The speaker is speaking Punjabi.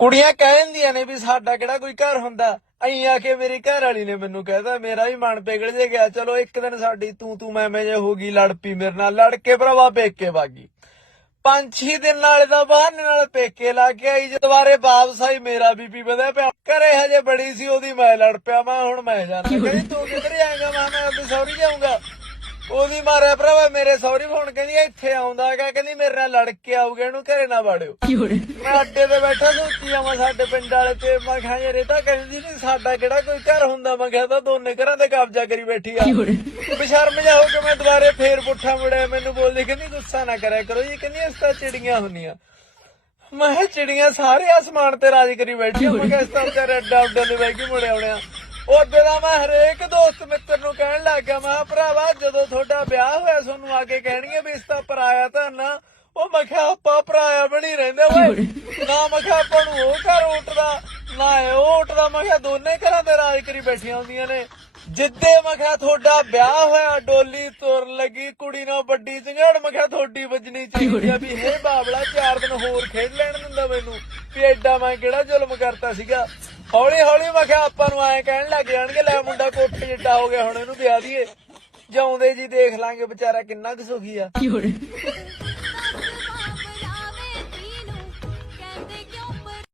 ਕੁੜੀਆਂ ਕਹਿ ਦਿੰਦੀਆਂ ਨੇ ਵੀ ਸਾਡਾ ਕਿਹੜਾ ਕੋਈ ਘਰ ਹੁੰਦਾ। ਅਈ ਆ ਕੇ ਮੇਰੀ ਘਰ ਵਾਲੀ ਨੇ ਮੈਨੂੰ ਕਹਿਤਾ, ਮੇਰਾ ਵੀ ਮਨ ਪਿਗਲ ਜੇ ਗਿਆ। ਚਲੋ ਇੱਕ ਦਿਨ ਸਾਡੀ ਤੂੰ ਤੂੰ ਮੈਂ ਮੈਂ ਜੇ ਹੋ ਗਈ, ਲੜ ਪਈ ਮੇਰੇ ਨਾਲ, ਲੜ ਕੇ ਭਰਾਵਾ ਪੇਕੇ ਵਾਗੀ ਪੰਜ ਛੇ ਦਿਨ ਨਾਲ ਦਾ ਬਹਾਨੇ ਨਾਲ ਪੇਕੇ ਲਾ ਕੇ ਆਈ ਜੇ ਦੁਬਾਰੇ ਵਾਪਸ ਆਈ, ਮੇਰਾ ਬੀਪੀ ਵਧਿਆ ਪਿਆ। ਘਰੇ ਹਜੇ ਬੜੀ ਸੀ, ਉਹਦੀ ਮੈਂ ਲੜ ਪਿਆ, ਮੈਂ ਹੁਣ ਮੈਂ ਜਾਣਾ। ਕਹਿੰਦੀ ਤੂੰ ਕਿੱਧਰ ਜਾਏਗਾ? ਮੈਂ ਮੈਂ ਸੌਰੀ ਜਾਊਂਗਾ। ਉਹਦੀ ਮਾਰਿਆ ਭਰਾਵਾ ਮੇਰੇ ਸੌਰੀ ਹੁਣ ਕਹਿੰਦੀ ਇੱਥੇ ਆਉਂਦਾ ਹੈਗਾ ਕਹਿੰਦੀ ਮੇਰੇ ਨਾਲ ਲੜ ਕੇ ਆਊਗਾ ਇਹਨੂੰ ਘਰੇ ਨਾ ਵੜਿਓ। ਮੈਂ ਅੱਡੇ ਤੇ ਬੈਠਾ ਸੋਚੀ ਜਾਵਾਂ ਸਾਡੇ ਪਿੰਡ ਵਾਲੇ ਤੇ ਮੈਂ ਕਿਹਾ ਯਾਰ ਇਹ ਤਾਂ ਕਹਿੰਦੀ ਨਹੀਂ ਸਾਡਾ ਕਿਹੜਾ ਕੋਈ ਘਰ ਹੁੰਦਾ? ਮੈਂ ਕਿਹਾ ਤਾਂ ਦੋਨੇ ਘਰਾਂ ਤੇ ਕਬਜ਼ਾ ਕਰੀ ਬੈਠੀ ਆ। ਬਸ਼ਰਮ ਜਾ ਹੋ ਕੇ ਮੈਂ ਦੁਬਾਰੇ ਫੇਰ ਪੁੱਠਾ ਮੁੜਿਆ ਮੈਨੂੰ ਬੋਲਦੀ ਕਹਿੰਦੀ ਗੁੱਸਾ ਨਾ ਕਰਿਆ ਕਰੋ ਜੀ ਕਹਿੰਦੀ ਇਸ ਤਾਂ ਚਿੜੀਆਂ ਹੁੰਦੀਆਂ ਮੈਂ ਚਿੜੀਆਂ ਸਾਰੇ ਆਸਮਾਨ ਤੇ ਰਾਜ ਕਰੀ ਬੈਠੀਆਂ। ਮੈਂ ਕਿਹਾ ਇਸ ਤਾਂ ਵਿਚਾਰੇ ਅੱਡਾ ਉੱਡਾ ਦੇ ਬਹਿ ਕੇ ਮੁੜੇ ਆਉਣੇ ਆ ਦਾ ਮੈਂ ਹਰੇਕ ਦੋਸਤ ਮਿੱਤਰ ਨੂੰ ਕਹਿਣ ਲੱਗ ਗਿਆ, ਮੈਂ ਕਿਹਾ, ਭਰਾਵਾ, ਜਦੋਂ ਤੁਹਾਡਾ ਵਿਆਹ ਹੋਇਆ, ਤੁਹਾਨੂੰ ਆ ਕੇ ਕਹਿਣਗੇ ਵੀ ਇਸ ਤਾਂ ਪਰਾਇਆ ਤਾਂ ਨਾ? ਉਹ ਮੈਂ ਕਿਹਾ, ਆਪਾਂ ਪਰਾਇਆ ਬਣੀ ਰਹਿੰਦੇ, ਓਏ। ਨਾ ਮੈਂ ਕਿਹਾ, ਆਪਾਂ ਨੂੰ ਉਹ ਘਰ ਉੱਠਦਾ, ਨਾ ਇਹ ਉਹ ਉੱਠਦਾ। ਮੈਂ ਕਿਹਾ, ਦੋਨੇ ਘਰਾਂ ਦੇ ਰਾਜ ਕਰੀ ਬੈਠੀਆਂ ਹੁੰਦੀਆਂ ਨੇ। ਜਿੱਦੇ ਮੈਂ ਕਿਹਾ, ਤੁਹਾਡਾ ਵਿਆਹ ਹੋਇਆ, ਡੋਲੀ ਤੁਰ ਲੱਗੀ, ਕੁੜੀ ਨਾਲ ਵੱਡੀ ਚੰਗੜ ਮੈਂ ਕਿਹਾ, ਤੁਹਾਡੀ ਵੱਜਣੀ ਚਾਹੀਦੀ ਆ ਵੀ ਹੇ ਬਾਬਲਾ ਚਾਰ ਦਿਨ ਹੋਰ ਖੇਡ ਲੈਣ ਦਿੰਦਾ ਮੈਨੂੰ। ਵੀ ਐਡਾ ਮੈਂ ਕਿਹੜਾ ਜ਼ੁਲਮ ਕਰਤਾ ਸੀਗਾ? ਹੌਲੀ ਹੌਲੀ ਮੈਂ ਕਿਹਾ ਆਪਾਂ ਨੂੰ ਐਂ ਕਹਿਣ ਲੱਗ ਜਾਣਗੇ, ਲੈ ਮੁੰਡਾ ਕੋਠੇ ਜਿੱਡਾ ਹੋ ਗਿਆ, ਹੁਣ ਇਹਨੂੰ ਵਿਆਹ ਦੀਏ। ਜਾਉਂਦੇ ਜੀ ਦੇਖ ਲਾਂਗੇ ਵਿਚਾਰਾ ਕਿੰਨਾ ਕੁ ਸੁਖੀ ਆ।